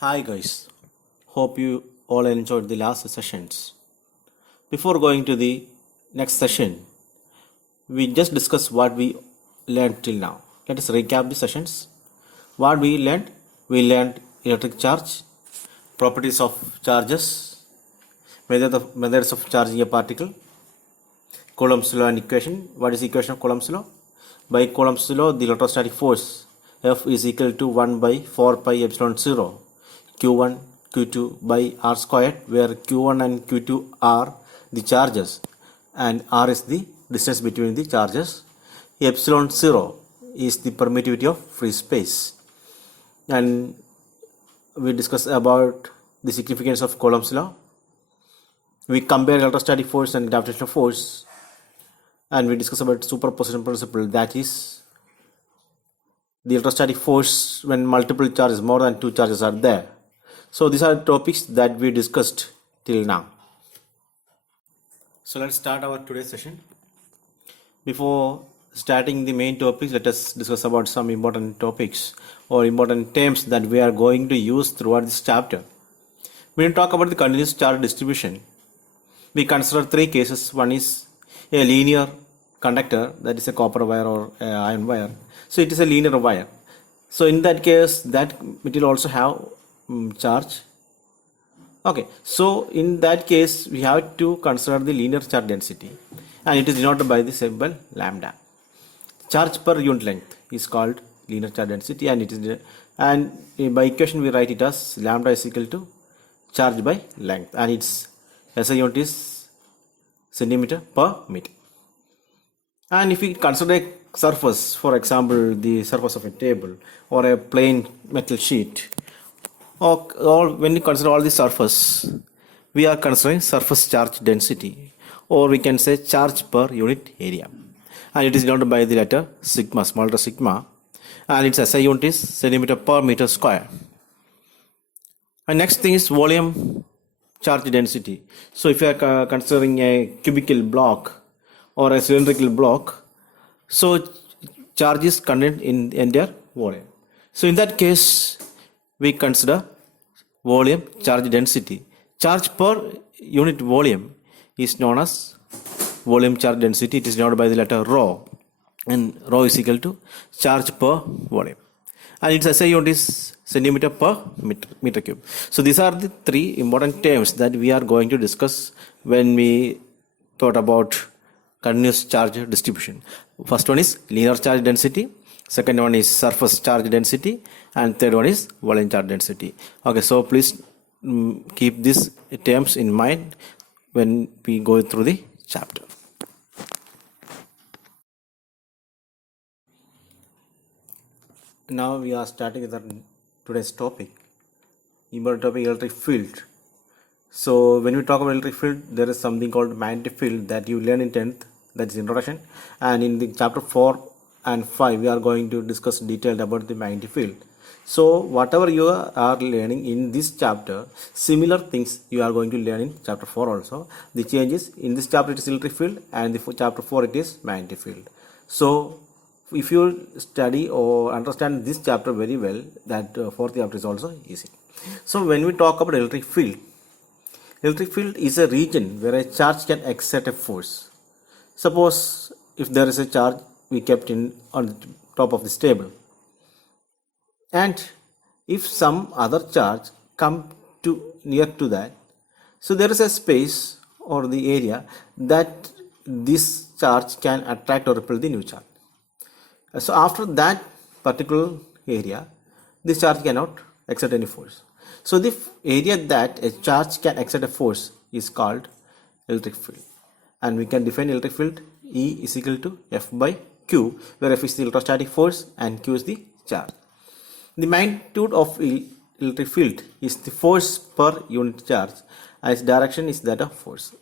Hi guys, hope you all enjoyed the last sessions. Before going to the next session, we just discussed what we learned till now. Let us recap the sessions. What we learned electric charge, properties of charges, methods of charging a particle, Coulomb's law and equation. What is the equation of Coulomb's law? By Coulomb's law, the electrostatic force F is equal to 1 by 4 pi epsilon 0 Q1 Q2 by R squared, where Q1 and Q2 are the charges and R is the distance between the charges. Epsilon 0 is the permittivity of free space. And we discussed about the significance of Coulomb's law. We compare electrostatic force and gravitational force, and we discuss about superposition principle, that is the electrostatic force when multiple charges, more than two charges are there. So these are topics that we discussed till now. So let's start our today's session. Before starting the main topics, let us discuss about some important topics or important terms that we are going to use throughout this chapter. When we talk about the continuous charge distribution, we consider three cases. One is a linear conductor, that is a copper wire or iron wire. So it is a linear wire. So in that case, that material also have charge. Okay, so in that case, we have to consider the linear charge density, and it is denoted by the symbol lambda. Charge per unit length is called linear charge density, and it is by equation we write it as lambda is equal to charge by length, and its SI unit is centimeter per meter. And if we consider a surface, for example, the surface of a table or a plain metal sheet, or when we consider all the surface, we are considering surface charge density, or we can say charge per unit area, and it is denoted by the letter sigma, small letter sigma, and its SI unit is centimeter per meter square. And next thing is volume charge density. So if you are considering a cubical block or a cylindrical block, so charge is contained in the entire volume. So in that case, we consider volume charge density. Charge per unit volume is known as volume charge density. It is denoted by the letter rho, and rho is equal to charge per volume, and its SI unit is centimeter per meter cube. So these are the three important terms that we are going to discuss when we thought about continuous charge distribution. First one is linear charge density, second one is surface charge density, and third one is volume charge density. Okay, so please keep these terms in mind when we go through the chapter. Now we are starting with today's topic, important topic, electric field. So when we talk about electric field, there is something called magnetic field that you learn in 10th, that is introduction, and in the chapter 4 and 5 we are going to discuss detailed about the magnetic field. So whatever you are learning in this chapter, similar things you are going to learn in chapter 4 also. The change is in this chapter it is electric field, and the chapter 4 it is magnetic field. So if you study or understand this chapter very well, that fourth chapter is also easy. So when we talk about electric field is a region where a charge can exert a force. Suppose if there is a charge we kept on the top of this table, and if some other charge come near to that, so there is a space or the area that this charge can attract or repel the new charge. So after that particular area, this charge cannot exert any force. So the area that a charge can exert a force is called electric field, and we can define electric field E is equal to F by Q, where F is the electrostatic force and Q is the charge. The magnitude of electric field is the force per unit charge, and its direction is that of force.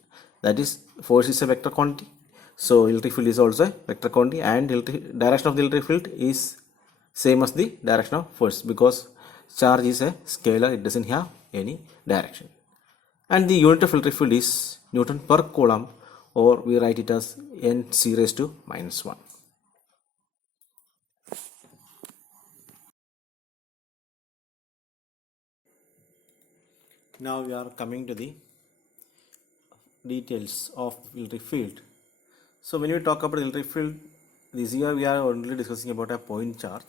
That is, force is a vector quantity, so electric field is also a vector quantity, and direction of the electric field is same as the direction of force, because charge is a scalar, it doesn't have any direction. And the unit of electric field is Newton per coulomb, or we write it as Nc raised to -1. Now we are coming to the details of electric field. So when we talk about electric field, this year we are only discussing about a point charge.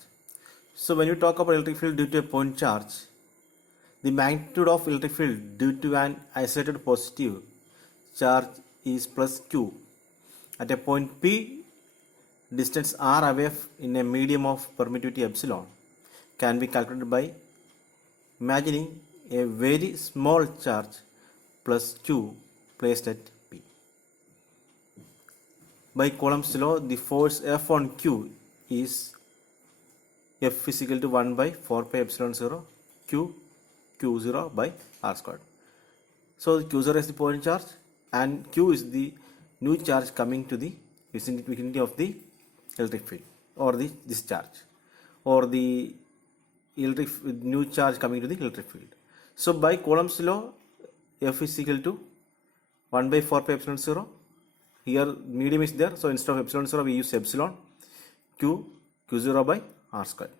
So when you talk about electric field due to a point charge, the magnitude of electric field due to an isolated positive charge is plus q. At a point P, distance r away in a medium of permittivity epsilon can be calculated by imagining a very small charge plus q placed at P. By Coulomb's law, the force F on Q is F is equal to 1 by 4 pi epsilon 0 Q0 by R squared. So Q0 is the point charge and Q is the new charge coming to the vicinity of the electric field, or this charge, or the electric new charge coming to the electric field. So by Coulomb's law, F is equal to 1 by 4 pi epsilon 0. Here medium is there, so instead of epsilon 0 we use epsilon Q0 by R squared.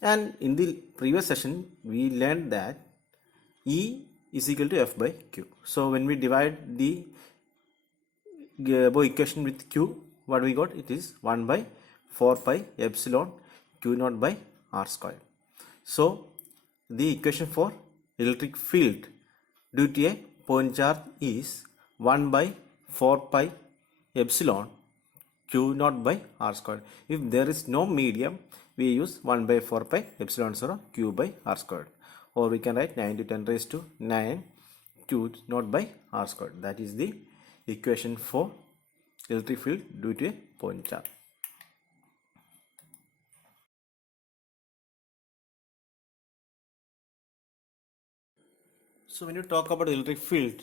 And in the previous session we learned that E is equal to F by Q. So when we divide the above equation with Q, what we got? It is 1 by 4 pi epsilon Q0 by R squared. So the equation for electric field due to a point charge is 1 by 4 pi epsilon Q0 by R squared. If there is no medium, we use 1 by 4 pi epsilon 0 Q by R squared, or we can write 9 to 10 raised to 9 Q0 by R squared. That is the equation for electric field due to a point charge. So when you talk about electric field,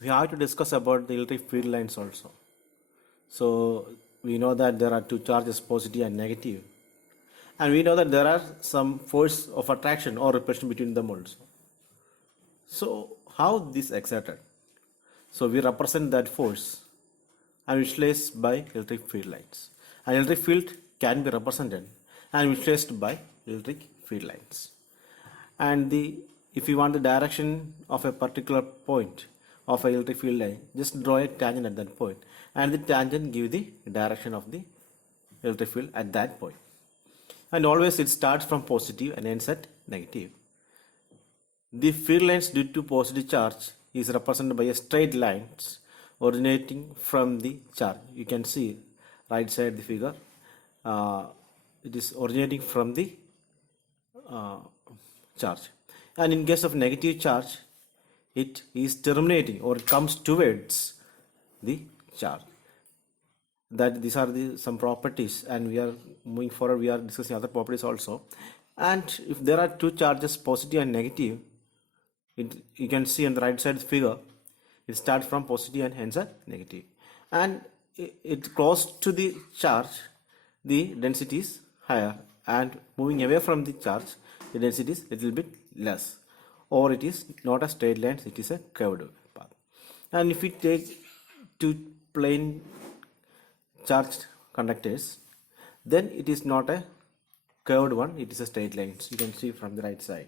we have to discuss about the electric field lines also. So we know that there are two charges, positive and negative, and we know that there are some force of attraction or repulsion between them also. So how this exerted? So we represent that force and visualize by electric field lines. And electric field can be represented and visualized by electric field lines. And if you want the direction of a particular point of a electric field line, just draw a tangent at that point, and the tangent give the direction of the electric field at that point. And always it starts from positive and ends at negative. The field lines due to positive charge is represented by a straight lines originating from the charge. You can see right side the figure. It is originating from the charge. And in case of negative charge, it is terminating or it comes towards the charge. That these are some properties, and we are moving forward, we are discussing other properties also. And if there are two charges, positive and negative, you can see on the right side figure, it starts from positive and ends at negative, and it close to the charge, the density is higher, and moving away from the charge, the density is little bit less, or it is not a straight line, it is a curved path. And if we take two plain charged conductors, then it is not a curved one, it is a straight line. You can see from the right side.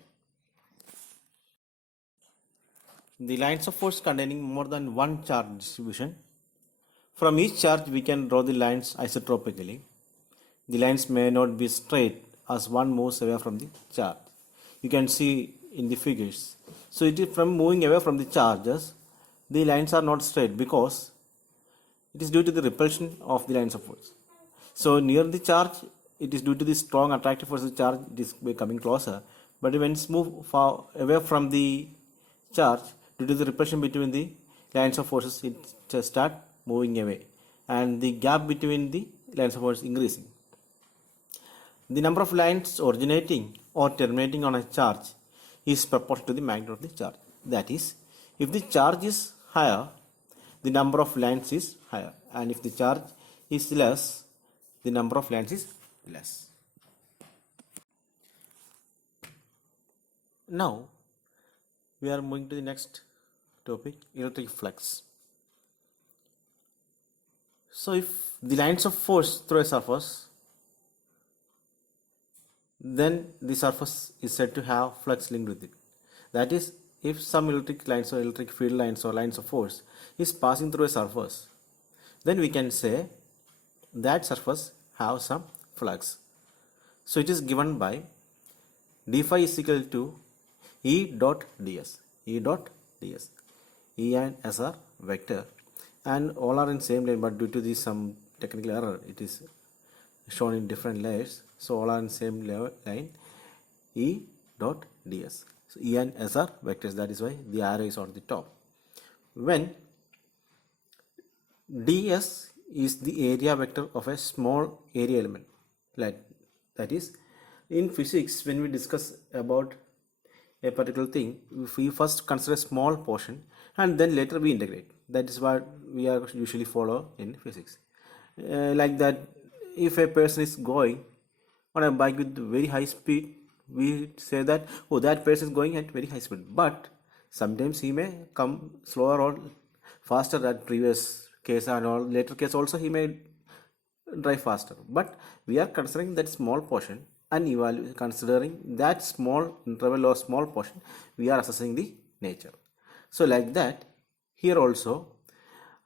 The lines of force containing more than one charge distribution. From each charge we can draw the lines isotropically. The lines may not be straight as one moves away from the charge. You can see in the figures. So it is from moving away from the charges, the lines are not straight because it is due to the repulsion of the lines of force. So near the charge, it is due to the strong attractive force of the charge, it is becoming closer. But when it's moved far away from the charge, due to the repulsion between the lines of forces, it just start moving away, and the gap between the lines of force increasing. The number of lines originating or terminating on a charge is proportional to the magnitude of the charge. That is, if the charge is higher, the number of lines is higher, and if the charge is less, the number of lines is less. Now we are moving to the next topic, electric flux. So if the lines of force through a surface, then the surface is said to have flux linked with it. That is, if some electric lines or electric field lines or lines of force is passing through a surface, then we can say that surface have some flux. So it is given by d phi is equal to E dot ds. E dot ds. E and S are vector and all are in same line, but due to this some technical error it is shown in different layers. So all are in same line. E dot ds. So E and S are vectors, that is why the arrow is on the top. When ds is the area vector of a small area element, that is, in physics when we discuss about a particular thing, if we first consider a small portion and then later we integrate. That is what we are usually follow in physics. Like that, if a person is going on a bike with very high speed, we say that, oh, that person is going at very high speed. But sometimes he may come slower or faster than previous case, and all later case also he may drive faster. But we are considering that small portion and considering that small interval or small portion, we are assessing the nature. So like that, here also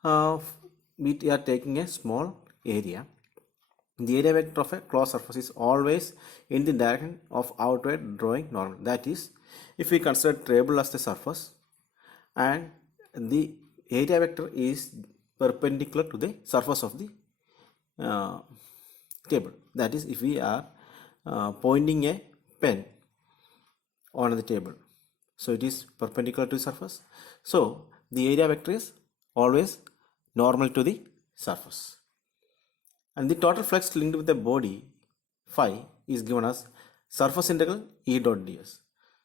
we are taking a small area. The area vector of a closed surface is always in the direction of outward drawing normal. That is, if we consider table as the surface and the area vector is perpendicular to the surface of the table. That is, if we are pointing a pen on the table, so it is perpendicular to the surface. So the area vector is always normal to the surface, and the total flux linked with the body phi is given as surface integral E dot ds.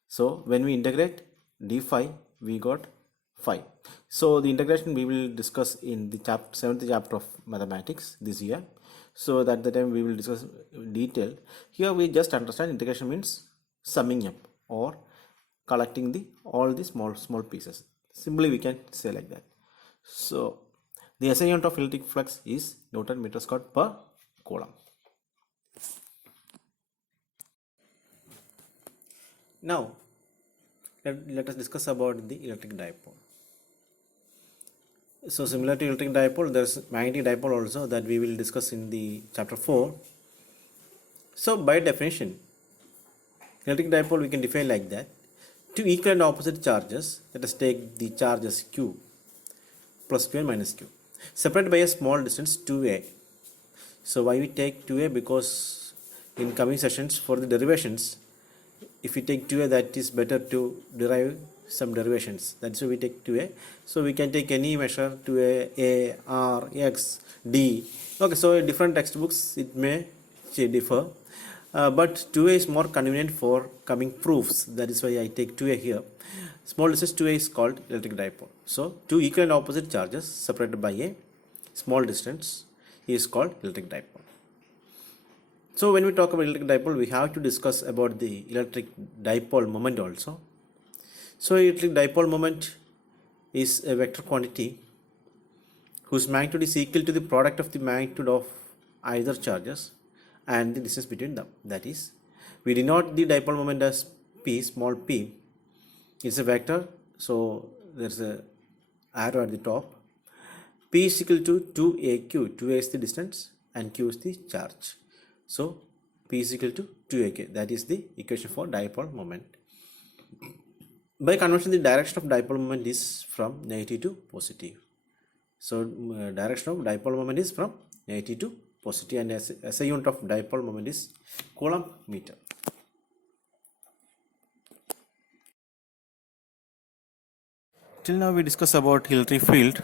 So when we integrate d phi, we got phi. So the integration we will discuss in the 7th chapter of mathematics this year. So that the time we will discuss detail. Here we just understand integration means summing up or collecting all the small pieces. Simply we can say like that. So the SI unit of electric flux is Newton meter squared per coulomb. Now let us discuss about the electric dipole. So similar to electric dipole, there is magnetic dipole also that we will discuss in the chapter 4. So by definition, electric dipole we can define like that: two equal and opposite charges, let us take the charges q plus q and minus q, separated by a small distance 2a. So why we take 2a? Because in coming sessions for the derivations, if we take 2a, that is better to derive some derivations. That's why we take 2a. So we can take any measure 2a, r, x, d. Okay, so in different textbooks it may differ, but 2a is more convenient for coming proofs. That is why I take 2a here. Small distance 2a is called electric dipole. So two equal and opposite charges separated by a small distance is called electric dipole. So when we talk about electric dipole, we have to discuss about the electric dipole moment also. So electric dipole moment is a vector quantity whose magnitude is equal to the product of the magnitude of either charges and the distance between them. That is, we denote the dipole moment as p, small p. It's a vector, so there's a arrow at the top. P is equal to 2aq. 2a is the distance and q is the charge. So P is equal to 2ak. That is the equation for dipole moment. By convention, the direction of dipole moment is from negative to positive. So direction of dipole moment is from negative to positive, and SI unit of dipole moment is coulomb meter. Till now we discuss about electric field.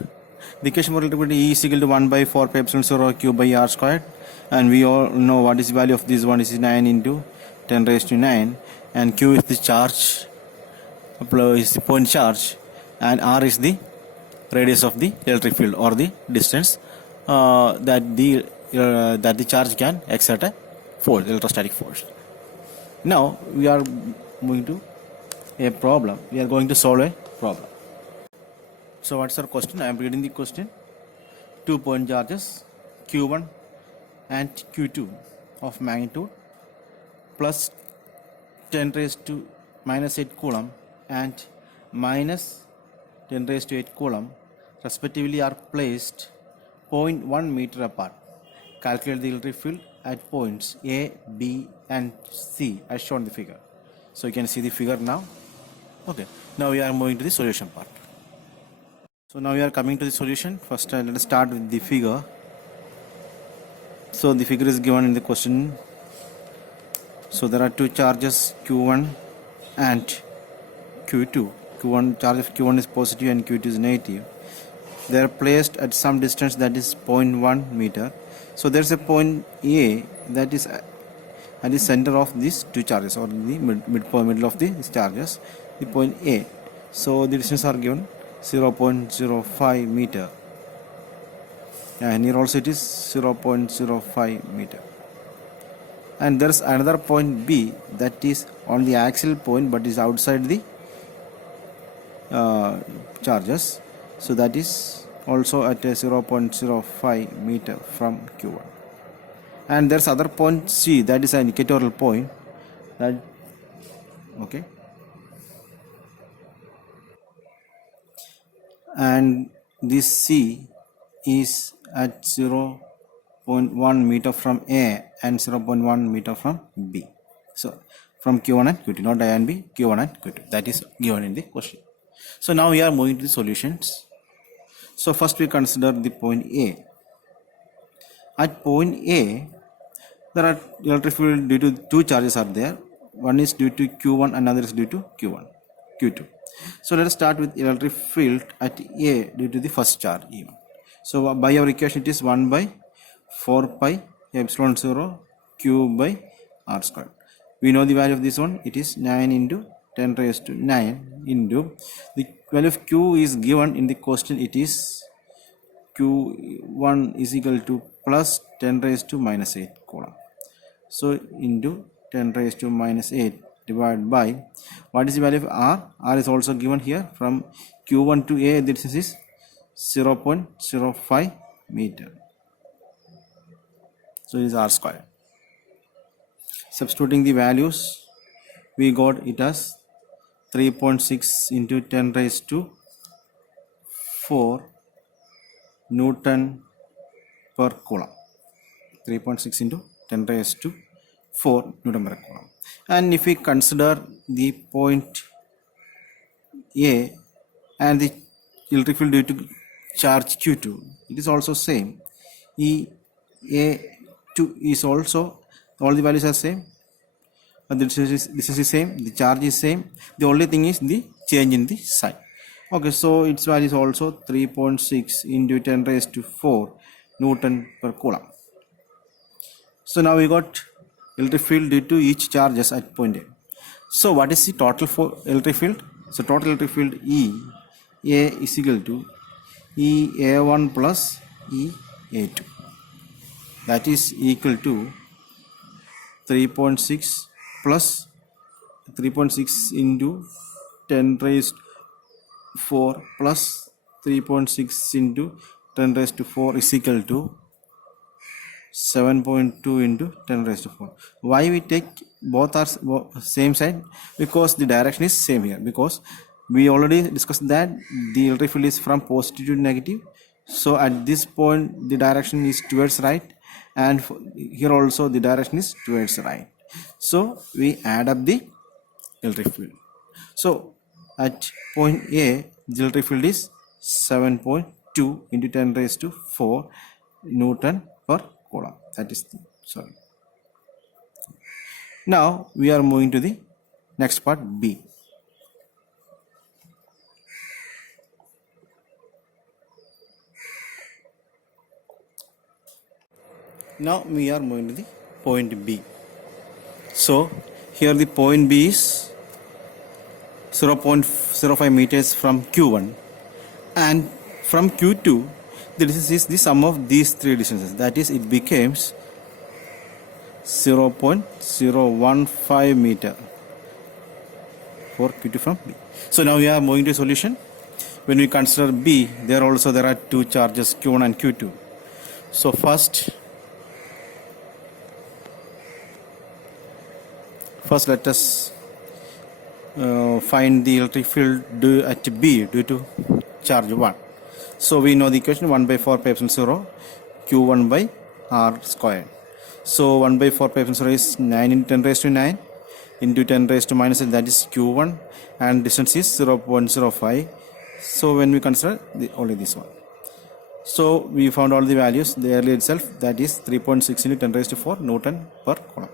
The equation for electric field E is equal to 1 by 4 pi epsilon 0 q by r squared, and we all know what is the value of this one is 9 into 10 raised to 9, and q is the charge, is the point charge, and r is the radius of the electric field or the distance that the charge can exert a force, electrostatic force. Now we are moving to a problem. We are going to solve a problem. So what's our question? I am reading the question. 2 point charges q1 and q2 of magnitude plus 10 raised to minus 8 coulomb and minus 10 raised to 8 coulomb respectively are placed 0.1 meter apart. Calculate the electric field at points A, B and C as shown in the figure. So you can see the figure now. Okay, now we are moving to the solution part. So now we are coming to the solution. First let us start with the figure. So the figure is given in the question. So there are two charges Q1 and Q2. Charge of Q1 is positive and Q2 is negative. They are placed at some distance, that is 0.1 meter. So there is a point A that is at the center of these two charges, or the middle of these charges, the point A. So the distance are given 0.05 meter, and here also it is 0.05 meter. And there is another point B that is on the axial point but is outside the charges, so that is also at a 0.05 meter from Q1. And there's other point C that is an equatorial point, that okay, and this C is at 0.1 meter from A and 0.1 meter from B. So from Q1 and Q2, not A and B, Q1 and Q2, that is given in the question. So now we are moving to the solutions. So first we consider the point A. At point A, there are electric field due to two charges are there. One is due to Q1, another is due to Q2. So let us start with electric field at A due to the first charge E1. So by our equation it is 1 by 4 pi epsilon 0 Q by R squared. We know the value of this one. It is 9 into 10 raised to 9 into the value of Q is given in the question. It is Q1 is equal to plus 10 raised to minus 8 coulomb. So into 10 raised to minus 8 divided by, what is the value of R? R is also given here. From Q1 to A, this is 0.05 meter. So it is R squared. Substituting the values, we got it as 3.6 into 10 raised to 4 Newton per coulomb. 3.6 into 10 raised to 4 Newton per coulomb. And if we consider the point A and the electric field due to charge Q2, it is also same. EA2 is also, all the values are same. This is the same, the charge is same, the only thing is the change in the sign. Okay, so its value is also 3.6 into 10 raised to 4 Newton per coulomb. So now we got electric field due to each charges at point A. So what is the total for electric field? So total electric field EA is equal to EA1 plus EA2, that is equal to 3.6 plus 3.6 into 10 raised 4 plus 3.6 into 10 raised to 4 is equal to 7.2 into 10 raised to 4. Why we take both are same side? Because the direction is same here, because we already discussed that the electric field is from positive to negative. So at this point the direction is towards right, and here also the direction is towards right. So we add up the electric field. So at point A, the electric field is 7.2 into 10 raised to 4 Newton per coulomb. That is the, sorry. Now we are moving to the next part, B. Now we are moving to the point B. So here the point B is 0.05 meters from Q1, and from Q2 the distance is the sum of these three distances, that is it becomes 0.015 meter for Q2 from B. So now we are moving to solution. When we consider B, there are two charges Q1 and Q2. So first let us find the electric field at B due to charge 1. So we know the equation 1 by 4 pi epsilon 0 Q1 by R squared. So 1 by 4 pi epsilon 0 is 9 into 10 raised to 9 into 10 raised to minus 8, that is Q1, and distance is 0.05. So when we consider only this one. So we found all the values the earlier itself, that is 3.6 into 10 raised to 4 Newton per Coulomb.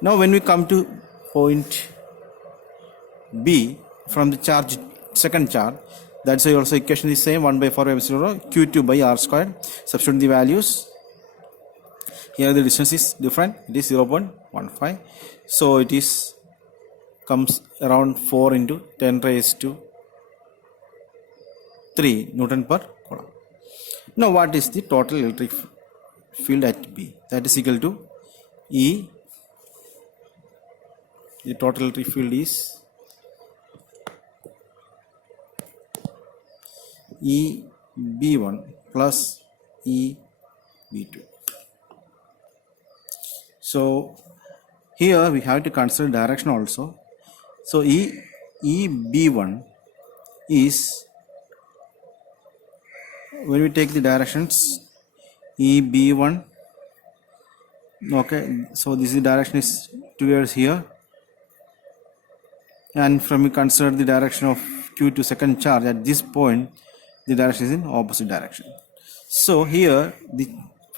Now when we come to point B from the charge, second charge, that's why also equation is same, 1 by 4 epsilon 0 Q2 by R squared. Substitute the values. Here the distance is different, it is 0.15. So it is comes around 4 into 10 raised to 3 Newton per Coulomb. Now what is the total electric field at B? That is equal to E. The total electric field is E B1 plus E B2. So here we have to consider direction also. So E B1 is, when we take the directions, E B1, okay, so this is direction is towards here, and from we consider the direction of Q2 second charge at this point, the direction is in opposite direction. So here the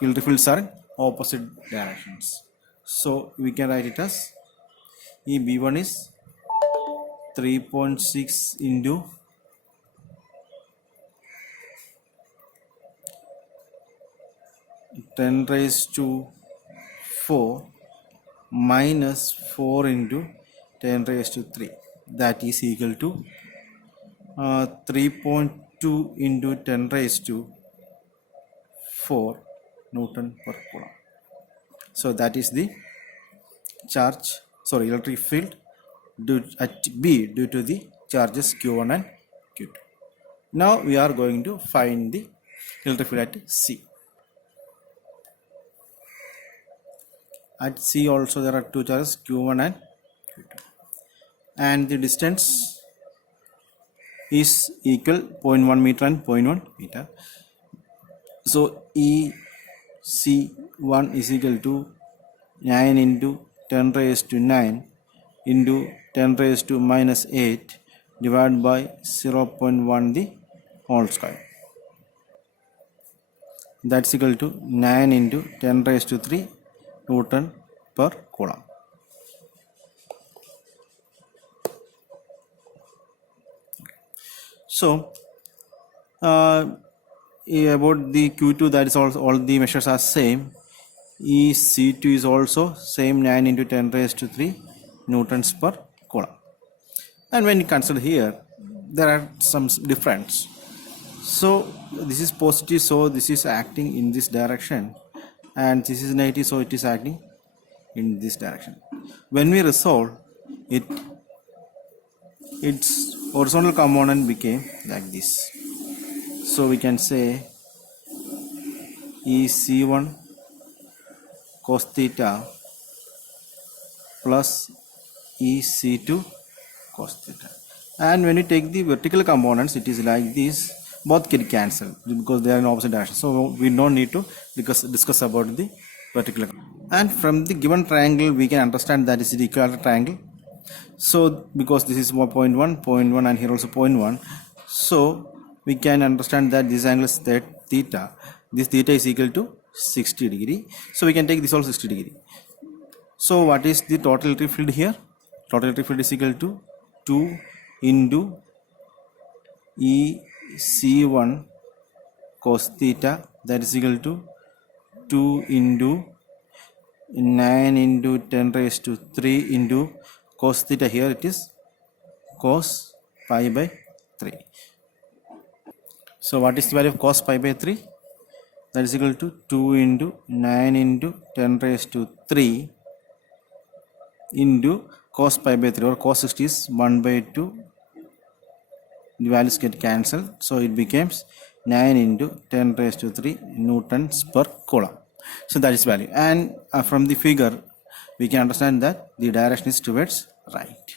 electric fields are in opposite directions. So we can write it as E B1 is 3.6 into 10 raised to 4 minus 4 into 10 raised to 3, that is equal to 3.2 into 10 raised to 4 Newton per Coulomb. So that is the electric field at B due to the charges Q1 and Q2. Now we are going to find the electric field at C. At C also there are two charges, Q1 and Q2, and the distance is equal 0.1 meter and 0.1 meter. So EC1 is equal to 9 into 10 raised to 9 into 10 raised to minus 8 divided by 0.1 the whole square. That's equal to 9 into 10 raised to 3 Newton per Coulomb. So about the Q2, that is also all the measures are same. EC2 is also same, 9 into 10 raised to 3 Newtons per Coulomb. And when you consider here, there are some difference. So this is positive, so this is acting in this direction, and this is negative, so it is acting in this direction. When we resolve it, its horizontal component became like this. So we can say EC1 cos theta plus EC2 cos theta. And when you take the vertical components, it is like this. Both get cancelled because they are in opposite direction. So we don't need to discuss about the vertical. And from the given triangle, we can understand that is the equilateral triangle. So because this is 0.1, and here also 0.1, so we can understand that this angle is theta. This theta is equal to 60 degree. So we can take this also 60 degree. So what is the total electric field here? Total electric field is equal to 2 into EC1 cos theta, that is equal to 2 into 9 into 10 raised to 3 into cos theta, here it is cos pi by 3. So what is the value of cos pi by 3? That is equal to 2 into 9 into 10 raised to 3 into cos pi by 3, or cos 60 is 1 by 2. The values get cancelled, so it becomes 9 into 10 raised to 3 Newtons per Coulomb. So that is value, and from the figure we can understand that the direction is towards right.